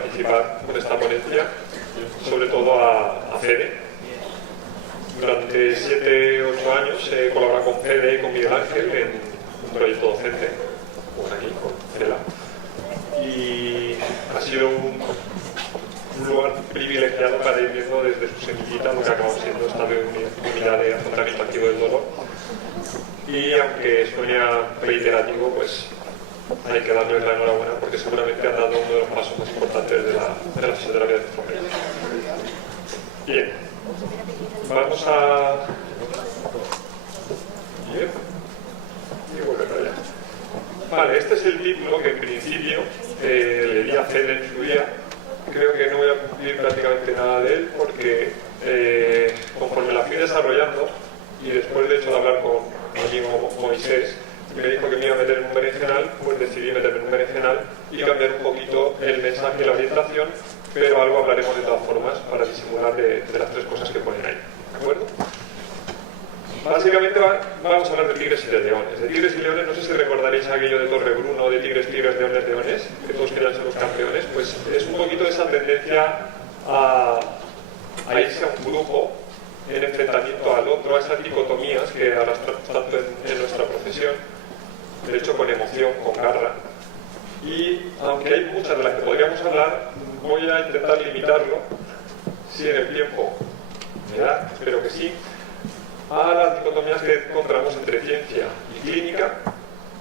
participar con esta ponencia, sobre todo a Fede. Durante 7 u 8 años he colaborado con Fede y con Miguel Ángel en un proyecto docente, pues aquí con CELA. Y ha sido un lugar privilegiado para ir viendo desde su semillita lo que acabamos siendo esta unidad de afrontamiento activo del dolor. Y aunque suena reiterativo, pues hay que darles la enhorabuena porque seguramente han dado uno de los pasos más importantes de la fisioterapia de Cefropenia. Bien, vamos a... Bien. Y volver para allá. Vale, este es el título que en principio le di a Fede en su día. Creo que no voy a cumplir prácticamente nada de él porque conforme la fui desarrollando y después de hecho de hablar con mi amigo Moisés, me dijo que me iba a meter en un berenjenal, pues decidí meterme en un berenjenal y cambiar un poquito el mensaje y la orientación, pero algo hablaremos de todas formas para disimular de las 3 cosas que ponen ahí, ¿de acuerdo? Básicamente vamos a hablar de tigres y de leones. De tigres y leones, no sé si recordaréis aquello de Torre Bruno, de tigres, leones, leones, que todos querían ser los campeones, pues es un poquito esa tendencia a irse a un grupo en enfrentamiento al otro, a esas dicotomías que arrastramos tanto en nuestra profesión, de hecho con emoción, con garra. Y aunque hay muchas de las que podríamos hablar, voy a intentar limitarlo, si en el tiempo me da, espero que sí, a las dicotomías que encontramos entre ciencia y clínica,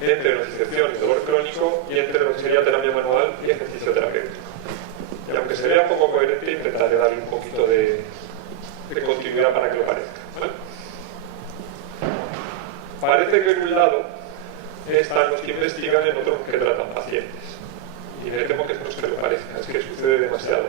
entre nocicepción y dolor crónico y entre lo que sería terapia manual y ejercicio terapéutico. Y aunque se vea poco coherente, intentaré darle un poquito de continuidad para que lo parezca, ¿vale? Parece que en un lado están los que investigan, en otros que tratan pacientes. Y me temo que esto es que lo parezca, es que sucede demasiado.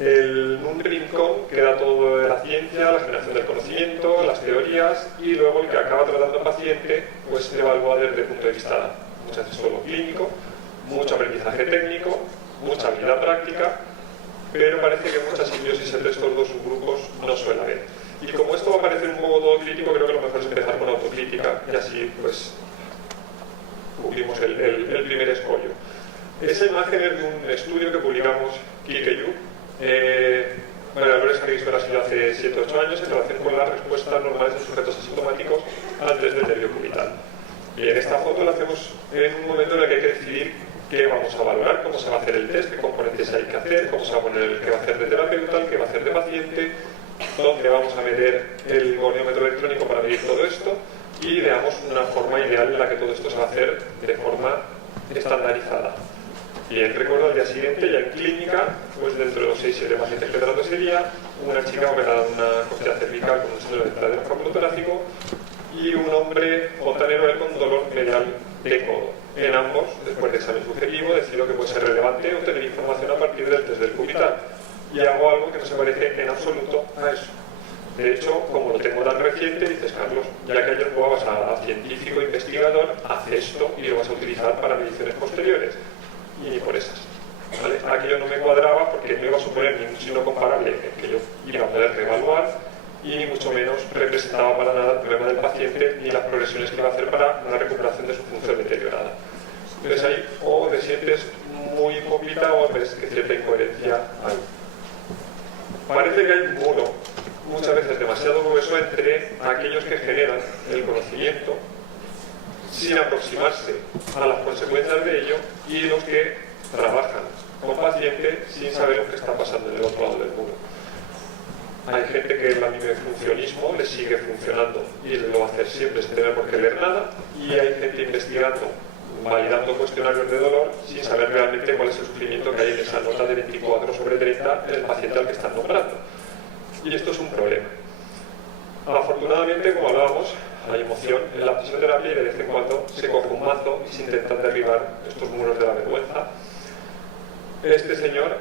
En un rincón queda todo de la ciencia, la generación del conocimiento, las teorías, y luego el que acaba tratando paciente pues se evalúa desde el punto de vista muchas veces solo clínico, mucho aprendizaje técnico, mucha habilidad práctica, pero parece que mucha simbiosis entre estos dos subgrupos no suele haber. Y como esto va a parecer un poco todo crítico, creo que lo mejor es empezar con autocrítica y así pues cubrimos el primer escollo. Esa imagen es de un estudio que publicamos Kike y yo. María Dolores Carrizo ha sido hace 7 o 8 años en relación con las respuestas normales de sujetos asintomáticos antes del nervio cubital. Y en esta foto la hacemos en un momento en el que hay que decidir qué vamos a valorar, cómo se va a hacer el test, qué componentes hay que hacer, cómo se va a poner el que va a hacer de terapeuta, el que va a hacer de paciente, dónde vamos a meter el goniómetro electrónico para medir todo esto y veamos una forma ideal en la que todo esto se va a hacer de forma estandarizada. Bien, recuerdo al día siguiente, ya en clínica, pues dentro de los 6-7 pacientes que trato ese día, una chica operada de una costilla cervical con un síndrome de del escápulo torácico y un hombre fontanero con dolor medial de codo. En ambos, después de examen subjetivo, decido que puede ser relevante obtener información a partir del test del cubital. Y hago algo que no se parece en absoluto a eso. De hecho, como lo tengo tan reciente, dices, Carlos, ya que ayer jugabas a científico investigador, haz esto y lo vas a utilizar para mediciones posteriores. Y por esas. ¿Vale? Aquello no me cuadraba porque no iba a suponer ningún signo comparable que yo iba a poder reevaluar y ni mucho menos representaba para nada el problema del paciente ni las progresiones que iba a hacer para la recuperación de su función deteriorada. Entonces ahí o te sientes muy hipócrita o ves que cierta incoherencia hay. Parece que hay un muro, muchas veces demasiado grueso, entre aquellos que generan el conocimiento sin aproximarse a las consecuencias de ello y los que trabajan con pacientes sin saber lo que está pasando en el otro lado del muro. Hay gente que el anime-funcionismo le sigue funcionando y lo va a hacer siempre sin tener por qué leer nada, y hay gente investigando, validando cuestionarios de dolor sin saber realmente cuál es el sufrimiento que hay en esa nota de 24/30 en el paciente al que están nombrando. Y esto es un problema. Afortunadamente, como hablábamos, hay emoción en la fisioterapia y de vez en cuando se coge un mazo y se intentan derribar estos muros de la vergüenza. Este señor,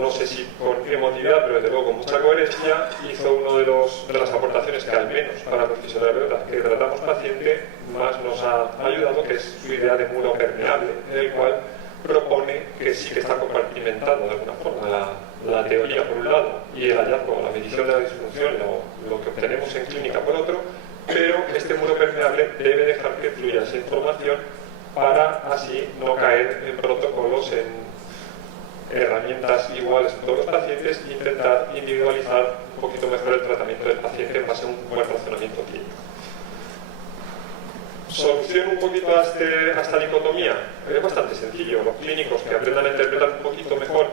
no sé si con qué motividad, pero desde luego con mucha coherencia, hizo una de las aportaciones que al menos para los fisioterapeutas que tratamos paciente más nos ha ayudado, que es su idea de muro permeable, en el cual propone que sí que está compartimentado de alguna forma la teoría por un lado y el hallazgo, la medición de la disfunción, lo que obtenemos en clínica por otro, pero este muro permeable debe dejar que fluya esa información para así no caer en protocolos, en herramientas iguales en todos los pacientes e intentar individualizar un poquito mejor el tratamiento del paciente en base a un buen razonamiento clínico. Solución un poquito a esta dicotomía es bastante sencillo. Los clínicos que aprendan a interpretar un poquito mejor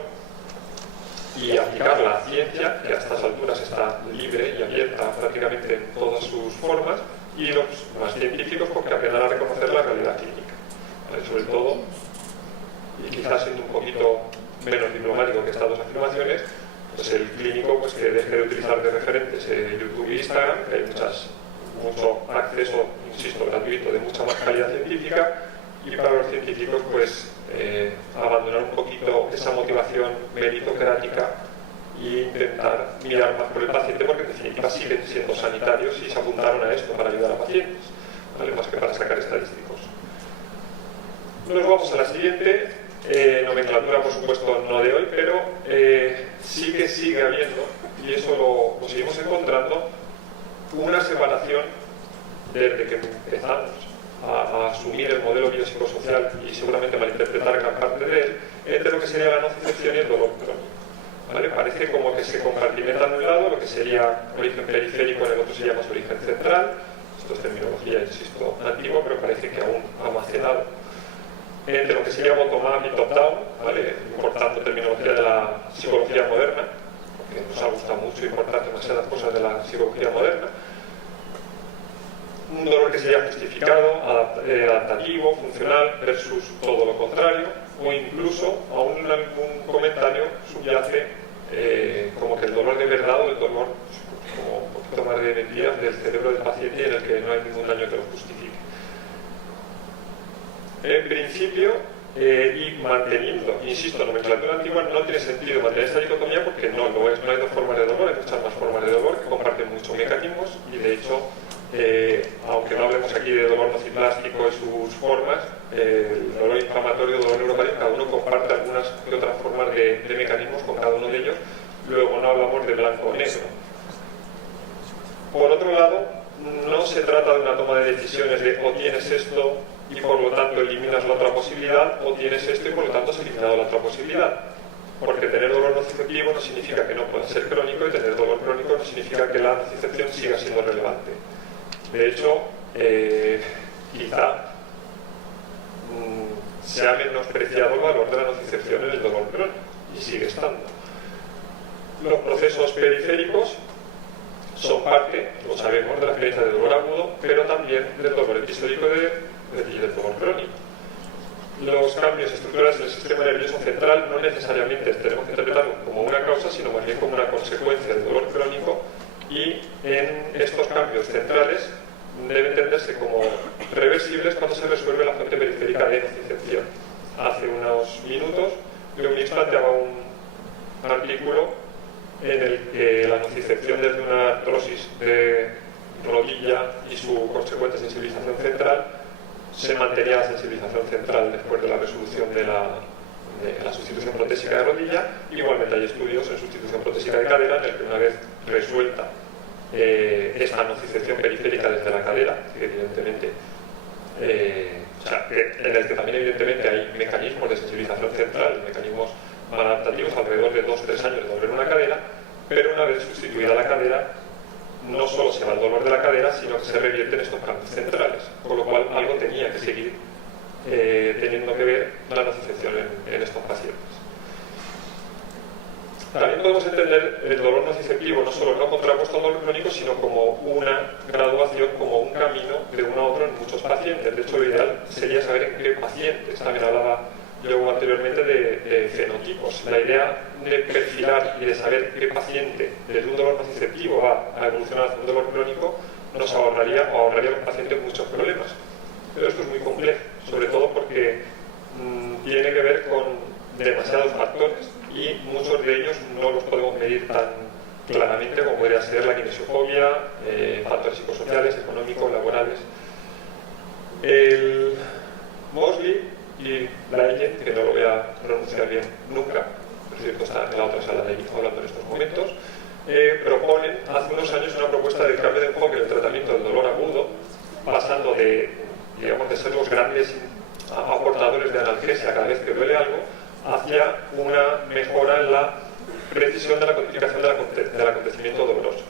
y aplicar la ciencia, que a estas alturas está libre y abierta prácticamente en todas sus formas, y los más científicos porque aprendan a reconocer la realidad clínica. ¿Vale? Sobre todo, y quizás siendo un poquito menos diplomático que estas dos afirmaciones, pues el clínico pues que deje de utilizar de referentes YouTube e Instagram, que hay mucho acceso, insisto, gratuito de mucha más calidad científica, y para los científicos pues abandonar un poquito esa motivación meritocrática e intentar mirar más por el paciente, porque en definitiva siguen siendo sanitarios y se apuntaron a esto para ayudar a pacientes, ¿vale? Más que para sacar estadísticos. Nos vamos a la siguiente, nomenclatura por supuesto no de hoy, pero sí que sigue habiendo, y eso lo seguimos encontrando, una separación desde que empezamos a asumir el modelo biopsicosocial y seguramente malinterpretar gran parte de él, entre lo que sería la nocicepción y el dolor crónico. ¿Vale? Parece como que se compartimenta en un lado lo que sería origen periférico, en el otro sería más origen central. Esto es terminología, insisto, antigua, pero parece que aún almacenado. Entre lo que sería bottom-up y top-down, ¿vale? Importando terminología de la psicología moderna, porque nos ha gustado mucho importar demasiadas cosas de la psicología moderna. Un dolor que sería justificado, adaptativo, funcional, versus todo lo contrario, o incluso, aún en algún comentario subyace como que el dolor de verdad o el dolor como un poquito más de mentiras del cerebro del paciente en el que no hay ningún daño que lo justifique. En principio, y manteniendo, insisto, nomenclatura antigua, no tiene sentido mantener esta dicotomía porque no lo es, no hay dos formas de dolor, hay muchas más formas de dolor que comparten muchos mecanismos y de hecho, aunque no hablemos aquí de dolor nociplástico y sus formas, el dolor inflamatorio, el dolor neuropático, cada uno comparte algunas y otras formas de mecanismos con cada uno de ellos. Luego no hablamos de blanco o negro. Por otro lado, no se trata de una toma de decisiones de o tienes esto y por lo tanto eliminas la otra posibilidad, o tienes esto y por lo tanto has eliminado la otra posibilidad. Porque tener dolor nociceptivo no significa que no pueda ser crónico, y tener dolor crónico no significa que la nocicepción siga siendo relevante. De hecho, quizá se ha menospreciado el valor de la nocicepción en el dolor crónico, y sigue estando. Los procesos periféricos son parte, lo sabemos, de la experiencia de dolor agudo, pero también del dolor episódico y del dolor crónico. Los cambios estructurales del sistema nervioso central no necesariamente tenemos que interpretarlo como una causa, sino más bien como una consecuencia del dolor crónico, y en estos cambios centrales deben entenderse como reversibles cuando se resuelve la fuente periférica de nocicepción. Hace unos minutos Luis planteaba un artículo en el que la nocicepción desde una artrosis de rodilla y su consecuente sensibilización central se mantenía la sensibilización central después de la resolución de la sustitución protésica de rodilla. Igualmente hay estudios en sustitución protésica de cadera en el que una vez resuelta esta nocicepción periférica desde la cadera, que evidentemente en el que también evidentemente hay mecanismos de sensibilización central, mecanismos maladaptativos alrededor de 2-3 años de dolor en una cadera, pero una vez sustituida la cadera no solo se va el dolor de la cadera, sino que se revierten estos cambios centrales, con lo cual algo tenía que seguir teniendo que ver la nocicepción en estos pacientes. También podemos entender el dolor nociceptivo no solo no contrapuesto al dolor crónico, sino como una graduación, como un camino de uno a otro en muchos pacientes. De hecho, lo ideal sería saber en qué pacientes. También hablaba yo anteriormente de fenotipos. La idea de perfilar y de saber qué paciente desde un dolor nociceptivo va a evolucionar hacia un dolor crónico nos ahorraría a los pacientes muchos problemas. Pero esto es muy complejo, sobre todo porque tiene que ver con demasiados factores y muchos de ellos no los podemos medir tan claramente como podría ser la kinesiofobia, factores psicosociales, económicos, laborales. El Mosley y Leyen, que no lo voy a pronunciar bien nunca, por cierto está en la otra sala de ahí hablando en estos momentos, proponen hace unos años una propuesta de cambio de enfoque en el tratamiento del dolor agudo, pasando de ser los grandes aportadores de analgesia cada vez que duele algo, hacia una precisión de la codificación del acontecimiento doloroso.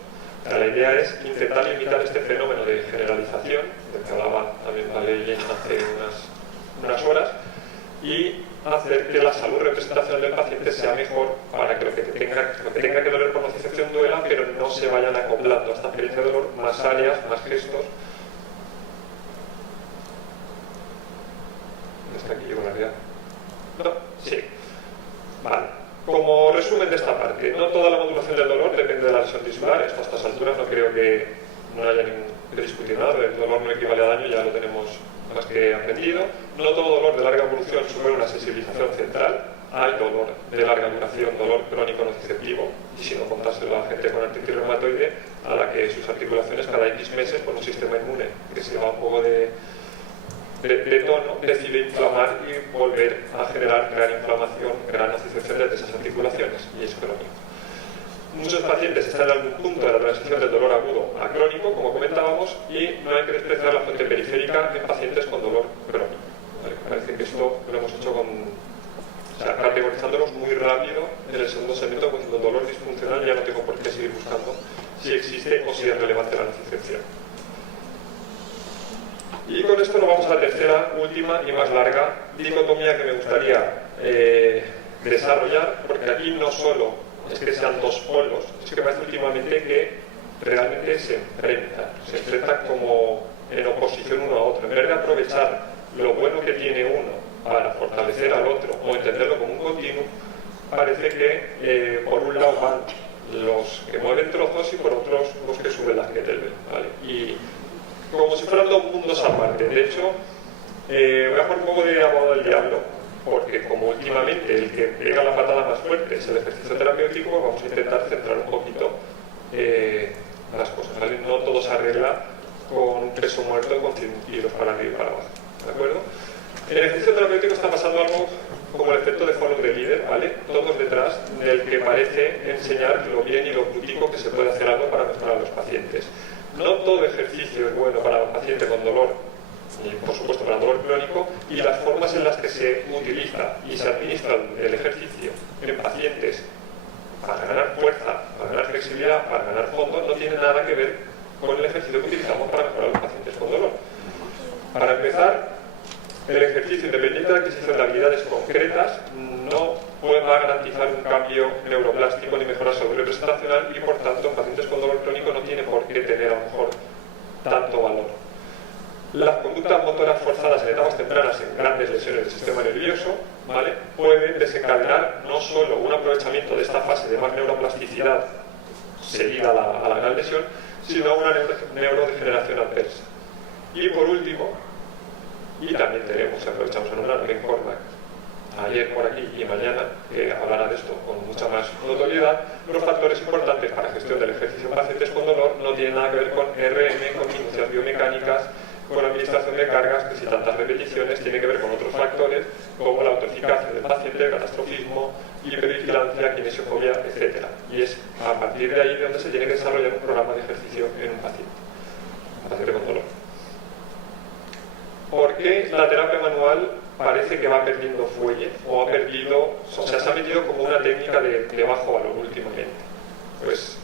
O sea, la idea es intentar limitar este fenómeno de generalización, del que hablaba también Valeria hace unas horas, y hacer que la salud representacional del paciente sea mejor para que lo que tenga que doler por nocicepción duela, pero no se vayan acoplando a esta experiencia de dolor más áreas, más gestos. ¿Está aquí en realidad? ¿No? Sí. Vale. Como resumen de esta parte, no toda la modulación del dolor depende de la lesión tisular. Esto a estas alturas no creo que no haya que discutir nada. El dolor no equivale a daño, ya lo tenemos más que aprendido. No todo dolor de larga evolución supone una sensibilización central. Hay dolor de larga duración, dolor crónico nociceptivo, y si no contárselo a la gente con artritis reumatoide, a la que sus articulaciones cada X meses, por un sistema inmune que se va un poco de tono, decide inflamar y volver a generar gran inflamación, gran nocicepción de esas articulaciones, y es crónico. Muchos pacientes están en algún punto de la transición del dolor agudo a crónico, como comentábamos, y no hay que despreciar la fuente periférica en pacientes con dolor crónico. ¿Vale? Parece que esto lo hemos hecho categorizándolos muy rápido en el segundo segmento, como diciendo dolor disfuncional, ya no tengo por qué seguir buscando si existe o si es relevante la nocicepción. Y con esto nos vamos a la tercera, última y más larga dicotomía que me gustaría desarrollar, porque aquí no solo es que sean dos polos, es que parece últimamente que realmente se enfrentan como en oposición uno a otro. En vez de aprovechar lo bueno que tiene uno para fortalecer al otro o entenderlo como un continuo, parece que por un lado van los que mueven trozos y por otros los que suben las kettlebell, ¿vale? Y como si fueran dos mundos aparte. De hecho, voy a poner un poco de abogado del diablo, porque como últimamente el que pega la patada más fuerte es el ejercicio terapéutico, vamos a intentar centrar un poquito las cosas, ¿vale? No todo se arregla con un peso muerto con 100 kilos para arriba y para abajo, ¿de acuerdo? En el ejercicio terapéutico está pasando algo como el efecto de follow the leader, ¿vale? Todos detrás del que parece enseñar lo bien y lo brutico que se puede hacer algo para mejorar a los pacientes. No todo ejercicio es bueno para un paciente con dolor, y por supuesto para el dolor crónico, y las formas en las que se utiliza y se administra el ejercicio en pacientes para ganar fuerza, para ganar flexibilidad, para ganar fondo, no tiene nada que ver con el ejercicio que utilizamos para mejorar a los pacientes con dolor. Para empezar, el ejercicio, independiente de la adquisición de habilidades concretas, no va a garantizar un cambio neuroplástico ni mejora salud representacional, y por tanto en pacientes con dolor crónico no tiene por qué tener a lo mejor tanto valor. Las conductas motoras forzadas en etapas tempranas en grandes lesiones del sistema nervioso, ¿vale?, pueden desencadenar no solo un aprovechamiento de esta fase de más neuroplasticidad seguida a la gran lesión, sino una neurodegeneración adversa. Y por último, y también tenemos, aprovechamos a nombrar a Ben Cormack ayer por aquí y mañana, que hablará de esto con mucha más notoriedad, los factores importantes para gestión del ejercicio en pacientes con dolor no tienen nada que ver con RM, con minucias biomecánicas, con administración de cargas, que si tantas repeticiones, tiene que ver con otros factores como la autoeficacia del paciente, el catastrofismo, hipervigilancia, kinesiofobia, etc. Y es a partir de ahí de donde se tiene que desarrollar un programa de ejercicio en un paciente con dolor. ¿Por qué la terapia manual parece que va perdiendo fuelle o se ha metido como una técnica de bajo valor últimamente? Pues,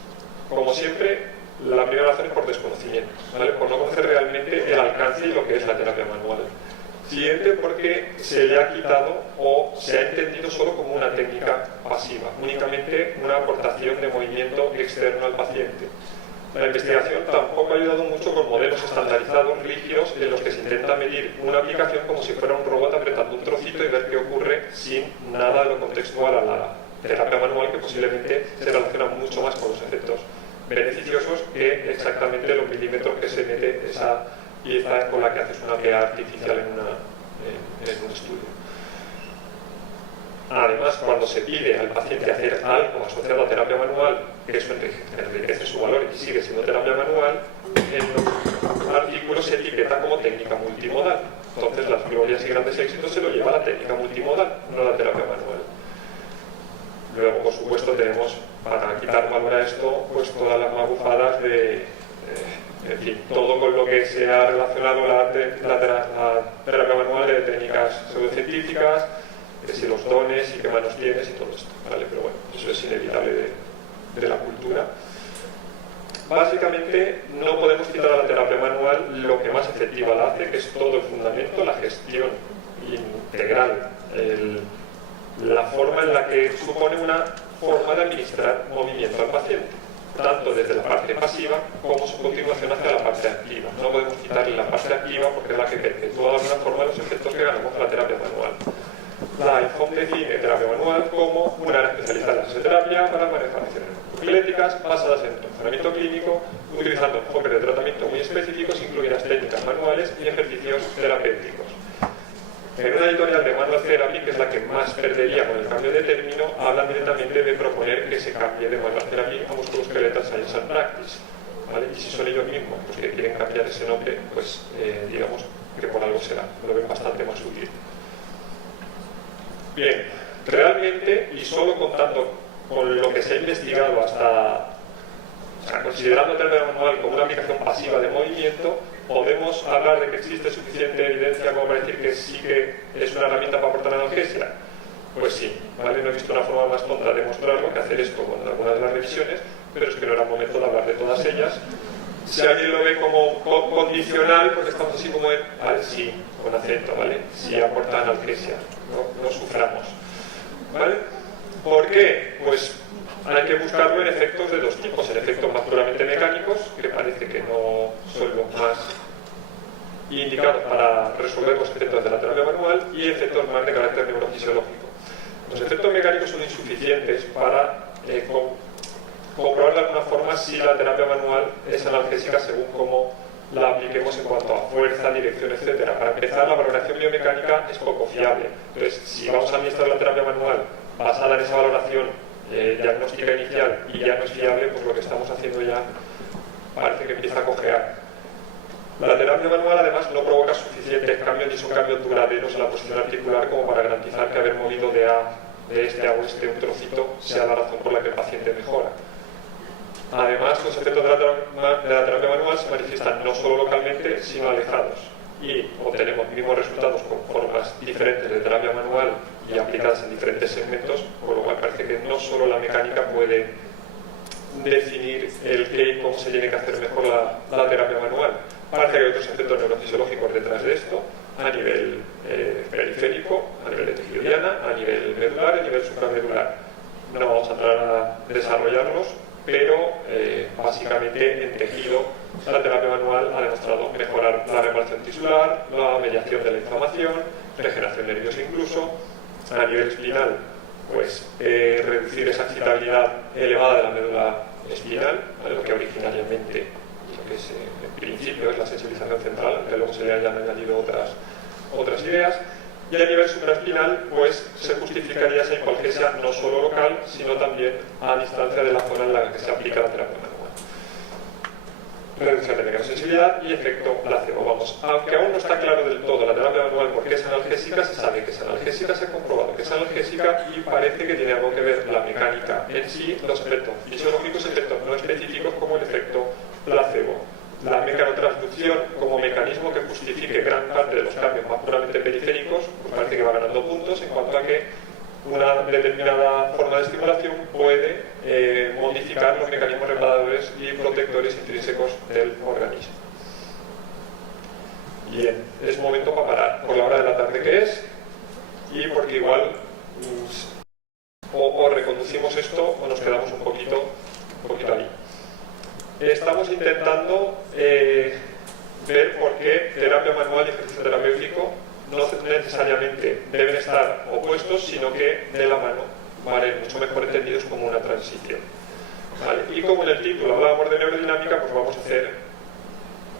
como siempre, la primera razón es por desconocimiento, ¿vale? Por no conocer realmente el alcance y lo que es la terapia manual. Siguiente, porque se le ha quitado o se ha entendido solo como una técnica pasiva, únicamente una aportación de movimiento externo al paciente. La investigación tampoco ha ayudado mucho con modelos estandarizados, rígidos, en los que se intenta medir una aplicación como si fuera un robot apretando un trocito y ver qué ocurre sin nada de lo contextual a la terapia manual, que posiblemente se relaciona mucho más con los efectos beneficiosos que exactamente los milímetros que se mete esa pieza con la que haces una PA artificial en un estudio. Además, cuando se pide al paciente hacer algo asociado a terapia manual, que eso enriquece su valor y sigue siendo terapia manual, en los artículos se etiqueta como técnica multimodal. Entonces, las glorias y grandes éxitos se lo lleva la técnica multimodal, no la terapia manual. Luego, por supuesto, tenemos, para quitar valor a esto, pues todas las magufadas en fin, todo con lo que se ha relacionado la terapia manual de técnicas pseudocientíficas, que si los dones y qué manos tienes y todo esto, ¿vale? Pero bueno, eso es inevitable una forma de administrar movimiento al paciente, tanto desde la parte pasiva como su continuación hacia la parte activa. No podemos quitarle la parte activa porque es la que perpetúa de alguna forma los efectos que ganamos con la terapia manual. La INFOM define terapia manual como una área especializada en la fisioterapia para manejar acciones musculoesqueléticas basadas en funcionamiento clínico, utilizando enfoques de tratamiento muy específicos, incluidas técnicas manuales y ejercicios terapéuticos. En una editorial de Manual Therapy, que es la que más perdería con el cambio de término, hablan directamente de proponer que se cambie de Manual Therapy a Musculoskeletal Science and Practice, ¿vale? Y si son ellos mismos los que quieren cambiar ese nombre, pues digamos que por algo será, lo ven bastante más útil. Bien, realmente, y solo contando con lo que se ha investigado hasta, o sea, considerando el terapia manual como una aplicación pasiva de movimiento, podemos hablar de que existe suficiente evidencia como para decir que sí que es una herramienta para aportar analgesia. Pues sí, ¿vale? No he visto una forma más tonta de demostrarlo que hacer esto con algunas de las revisiones, pero es que no era momento de hablar de todas ellas. Si alguien lo ve como condicional, porque estamos así como en, vale, sí, con acento, ¿vale? Sí aporta analgesia, no suframos, ¿vale? ¿Por qué? Pues hay que buscarlo en efectos de dos tipos, en efectos más puramente mecánicos, que parece que no son los más indicados para resolver los efectos de la terapia manual, y efectos más de carácter neurofisiológico. Los efectos mecánicos son insuficientes para comprobar de alguna forma si la terapia manual es analgésica según cómo la apliquemos en cuanto a fuerza, dirección, etc. Para empezar, la valoración biomecánica es poco fiable. Entonces, si vamos a administrar la terapia manual basada en esa valoración diagnóstica inicial y ya no es fiable, pues lo que estamos haciendo ya parece que empieza a cojear. La terapia manual además no provoca suficientes cambios ni son cambios duraderos en la posición articular como para garantizar que haber movido de este a oeste un trocito sea la razón por la que el paciente mejora. Además, los efectos de la terapia manual se manifiestan no solo localmente, sino alejados. Y obtenemos mismos resultados con formas diferentes de terapia manual y aplicadas en diferentes segmentos, con lo cual parece que no solo la mecánica puede definir el qué y cómo se tiene que hacer mejor la terapia manual. Parece que hay otros efectos neurofisiológicos detrás de esto, a nivel periférico, a nivel de tejido diana, a nivel medular y a nivel supramedular. No vamos a entrar a desarrollarlos, pero básicamente en tejido la terapia manual ha demostrado mejorar la reparación tisular, la mediación de la inflamación, regeneración nerviosa incluso. A nivel espinal, pues reducir esa excitabilidad elevada de la médula espinal, ¿vale? Lo que originariamente, lo que es, en principio es la sensibilización central, aunque luego se le hayan añadido otras ideas. Y a nivel supraespinal, pues se justificaría esa hipoalgesia no solo local, sino también a distancia de la zona en la que se aplica la terapia manual. Reducción de microsensibilidad y efecto placebo. Vamos, aunque aún no está claro del todo la terapia manual por qué es analgésica, se sabe que es analgésica, se ha comprobado que es analgésica y parece que tiene algo que ver la mecánica en sí, los efectos fisiológicos, efectos no específicos como el efecto placebo. La mecanotransducción como mecanismo que justifique gran parte de los cambios más puramente periféricos, pues parece que va ganando puntos en cuanto a que una determinada forma de estimulación puede modificar los mecanismos reguladores y protectores intrínsecos del organismo. Bien, es momento para parar por la hora de la tarde que es y porque igual o reconducimos esto o nos quedamos un poquito ahí. Estamos intentando ver por qué terapia manual y ejercicio terapéutico no necesariamente deben estar opuestos, sino que de la mano, ¿vale? Mucho mejor entendidos como una transición, ¿vale? Y como en el título hablábamos de neurodinámica, pues vamos a hacer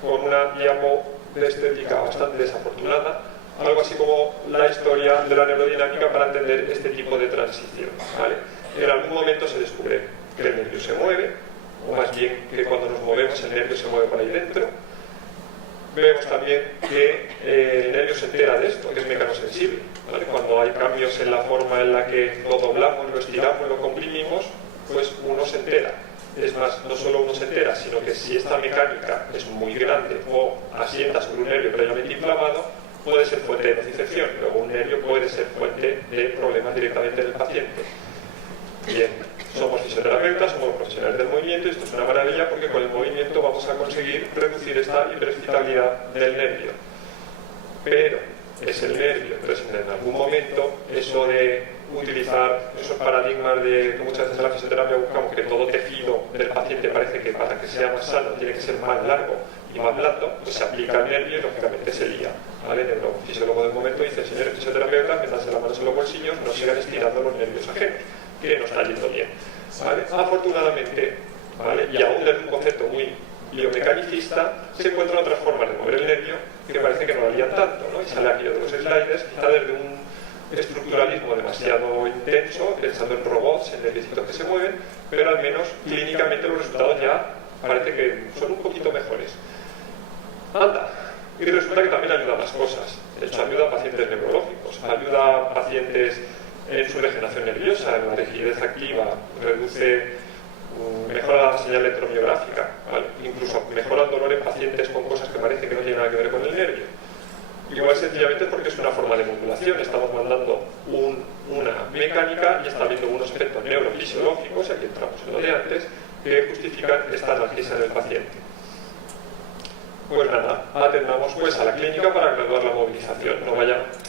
con una diapo de estética bastante desafortunada, algo así como la historia de la neurodinámica para entender este tipo de transición, ¿vale? En algún momento se descubre que el nervio se mueve, o más bien que cuando nos movemos el nervio se mueve por ahí dentro. Vemos también que el nervio se entera de esto, que es mecanosensible, ¿vale? Cuando hay cambios en la forma en la que lo doblamos, lo estiramos, lo comprimimos, pues uno se entera. Es más, no solo uno se entera, sino que si esta mecánica es muy grande o asienta sobre un nervio previamente inflamado, puede ser fuente de nocicepción. Luego un nervio puede ser fuente de problemas directamente del paciente. Bien, somos fisioterapeutas, somos profesionales del movimiento y esto es una maravilla porque con el movimiento vamos a conseguir reducir esta hiperexcitabilidad del nervio. Pero es el nervio, entonces en algún momento eso de utilizar esos paradigmas de que muchas veces en la fisioterapia buscamos que todo tejido del paciente parece que para que sea más sano tiene que ser más largo y más blando, pues se aplica el nervio y lógicamente se lía. ¿Vale? El neurofisiólogo del momento dice: señores fisioterapeutas, métanse las manos en los bolsillos, no sigan estirando los nervios ajenos, que no está yendo bien. ¿Vale? Afortunadamente, ¿vale? Y aún desde un concepto muy biomecanicista, se encuentran otras formas de mover el nervio que parece que no lo lían tanto, ¿no? Y sale aquí de los sliders, quizá desde un estructuralismo demasiado intenso, pensando en robots, en nerviecitos que se mueven, pero al menos clínicamente los resultados ya parece que son un poquito mejores. Anda, y resulta que también ayuda a más cosas. De hecho, ayuda a pacientes neurológicos, ayuda a pacientes en su regeneración nerviosa, en la rigidez activa, mejora la señal electromiográfica, ¿vale? Incluso mejora el dolor en pacientes con cosas que parece que no tienen nada que ver con el nervio. Igual sencillamente porque es una forma de modulación, estamos mandando una mecánica y está habiendo unos efectos neurofisiológicos, aquí entramos en lo de antes, que justifican esta analgesia en el paciente. Pues nada, atendamos pues a la clínica para graduar la movilización. No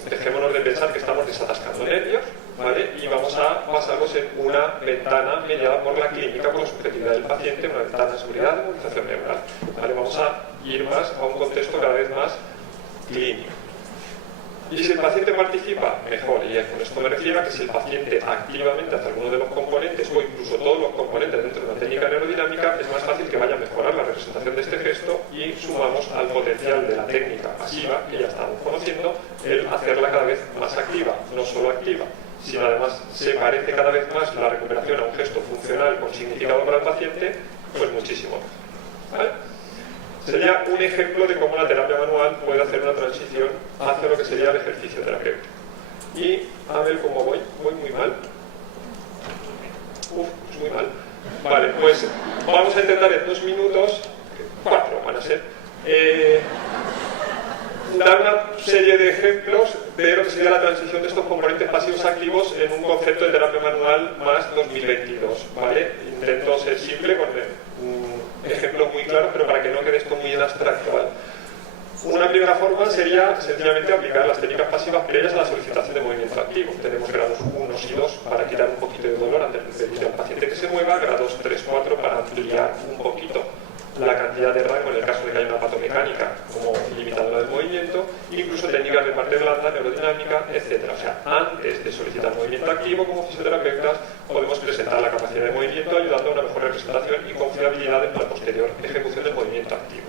dejémonos de pensar que estamos desatascando nervios, ¿vale? Y vamos a basarlos en una ventana mediada por la clínica, por la subjetividad del paciente, una ventana de seguridad de movilización neural, ¿vale? Vamos a ir más a un contexto cada vez más clínico. Y si el paciente participa, mejor. Y con esto me refiero a que si el paciente activamente hace alguno de los componentes o incluso todos los componentes dentro de una técnica neurodinamica, es más fácil que vaya a mejorar la representación de este gesto y sumamos al potencial de la técnica pasiva, que ya estamos conociendo, el hacerla cada vez más activa, no solo activa, sino además se parece cada vez más la recuperación a un gesto funcional con significado para el paciente, pues muchísimo más. ¿Vale? Sería un ejemplo de cómo la terapia manual puede hacer una transición hacia lo que sería el ejercicio terapéutico. Y a ver cómo voy muy mal. Pues muy mal. Vale, pues vamos a intentar en 2 minutos, 4 van a ser, dar una serie de ejemplos de lo que sería la transición de estos componentes pasivos activos en un concepto de terapia manual más 2022, ¿vale? Intento ser simple con un ejemplo muy claro, pero para que no quede esto muy en abstracto, ¿vale? Una primera forma sería sencillamente aplicar las técnicas pasivas previas a la solicitación de movimiento activo. Tenemos grados 1 y 2 para quitar un poquito de dolor antes de pedir al paciente que se mueva, grados 3 y 4 para ampliar un poquito la cantidad de rango en el caso de que haya una patomecánica como limitadora del movimiento, incluso técnicas de parte blanda, neurodinámica, etc. O sea, antes de solicitar movimiento activo, como fisioterapeutas, podemos presentar la capacidad de movimiento ayudando a una mejor representación y confiabilidad en la posterior ejecución del movimiento activo.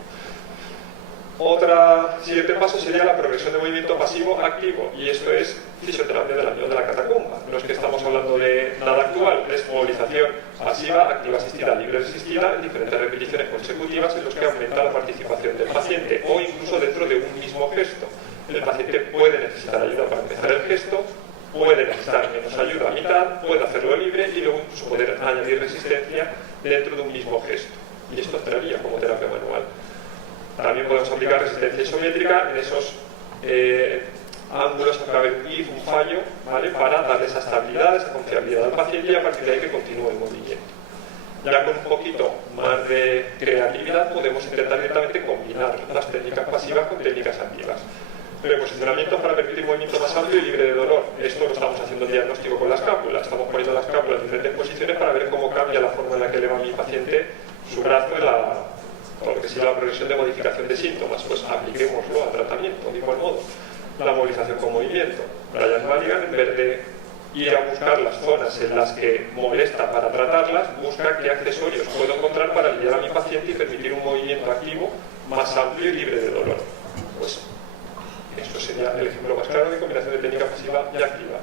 Siguiente paso sería la progresión de movimiento pasivo-activo, y esto es fisioterapia del año de la catacumba. No es que estamos hablando de nada actual, es movilización pasiva, activa asistida, libre asistida, en diferentes repeticiones consecutivas en los que aumenta la participación del paciente, o incluso dentro de un mismo gesto. El paciente puede necesitar ayuda para empezar el gesto, puede necesitar menos ayuda a mitad, puede hacerlo libre y luego incluso poder añadir resistencia dentro de un mismo gesto. Y esto entraría como terapia manual. También podemos aplicar resistencia isométrica en esos ángulos que va a haber un fallo, ¿vale? Para darle esa estabilidad, esa confiabilidad al paciente y a partir de ahí que continúe el movimiento. Ya con un poquito más de creatividad podemos intentar directamente combinar las técnicas pasivas con técnicas activas. Reposicionamiento para permitir un movimiento más amplio y libre de dolor. Esto lo estamos haciendo diagnóstico con la escápula. Estamos poniendo la escápula en diferentes posiciones para ver cómo cambia la forma en la que eleva mi paciente su brazo o lo que sea la progresión de modificación de síntomas. Pues apliquémoslo al tratamiento, de igual modo. La movilización con movimiento. Brian Mulligan, en vez de ir a buscar las zonas en las que molesta para tratarlas, busca qué accesorios puedo encontrar para aliviar a mi paciente y permitir un movimiento activo más amplio y libre de dolor. Pues esto sería el ejemplo más claro de combinación de técnica pasiva y activa.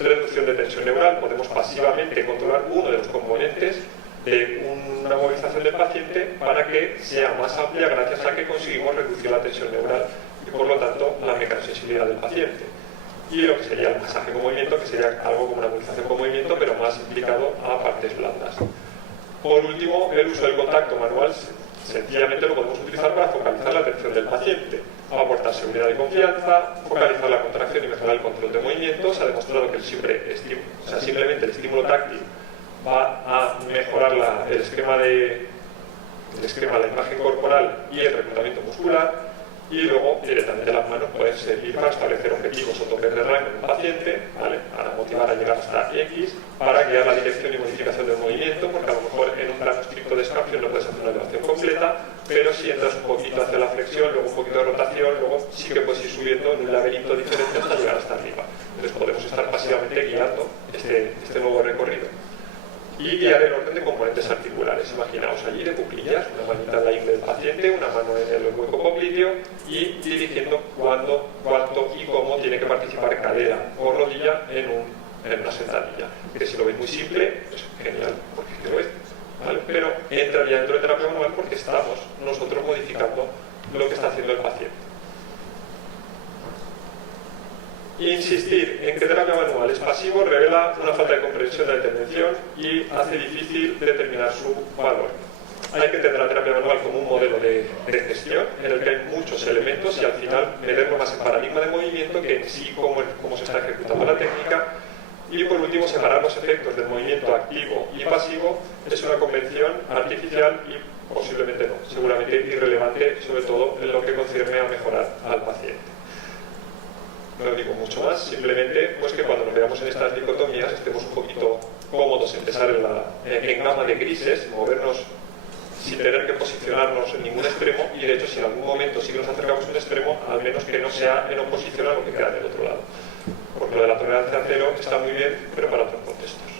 Reducción de tensión neural. Podemos pasivamente controlar uno de los componentes de una movilización del paciente para que sea más amplia gracias a que conseguimos reducir la tensión neural y por lo tanto la mecanosensibilidad del paciente. Y lo que sería el masaje con movimiento, que sería algo como una movilización con movimiento pero más implicado a partes blandas. Por último, el uso del contacto manual sencillamente lo podemos utilizar para focalizar la atención del paciente, aportar seguridad y confianza, focalizar la contracción y mejorar el control de movimiento. Se ha demostrado que simplemente el estímulo táctil va a mejorar el esquema, la imagen corporal y el reclutamiento muscular. y luego directamente las manos pueden servir para establecer objetivos o topes de rango en un paciente, ¿vale? Para motivar a llegar hasta X, para guiar la dirección y modificación del movimiento, porque a lo mejor en un plano estricto de expansión no puedes hacer una elevación completa, pero si entras un poquito hacia la flexión, luego un poquito de rotación, luego sí que puedes ir subiendo en un laberinto diferente hasta llegar hasta arriba. Entonces podemos estar pasivamente guiando este nuevo recorrido. Y guiar el orden de componentes articulares. Imaginaos allí de cuclillas, una manita en la ingle del paciente, una mano en el hueco popliteo y dirigiendo cuándo, cuánto y cómo tiene que participar cadera o rodilla en una sentadilla. Que si lo veis muy simple, es genial, porque lo es, ¿vale? Pero entra ya dentro de terapia manual porque estamos nosotros modificando lo que está haciendo el paciente. Insistir en que terapia manual es pasivo revela una falta de comprensión de la intervención y hace difícil determinar su valor. Hay que entender la terapia manual como un modelo de gestión en el que hay muchos elementos y al final meterlo más en paradigma de movimiento que en sí cómo se está ejecutando la técnica. Y por último, separar los efectos del movimiento activo y pasivo es una convención artificial y posiblemente no, seguramente irrelevante, sobre todo en lo que concierne a mejorar al paciente. No digo mucho más, simplemente pues que cuando nos veamos en estas dicotomías estemos un poquito cómodos en empezar en gama de grises, movernos sin tener que posicionarnos en ningún extremo y de hecho si en algún momento sí que nos acercamos a un extremo, al menos que no sea en oposición a lo que queda del otro lado. Porque lo de la tolerancia a cero está muy bien, pero para otros contextos.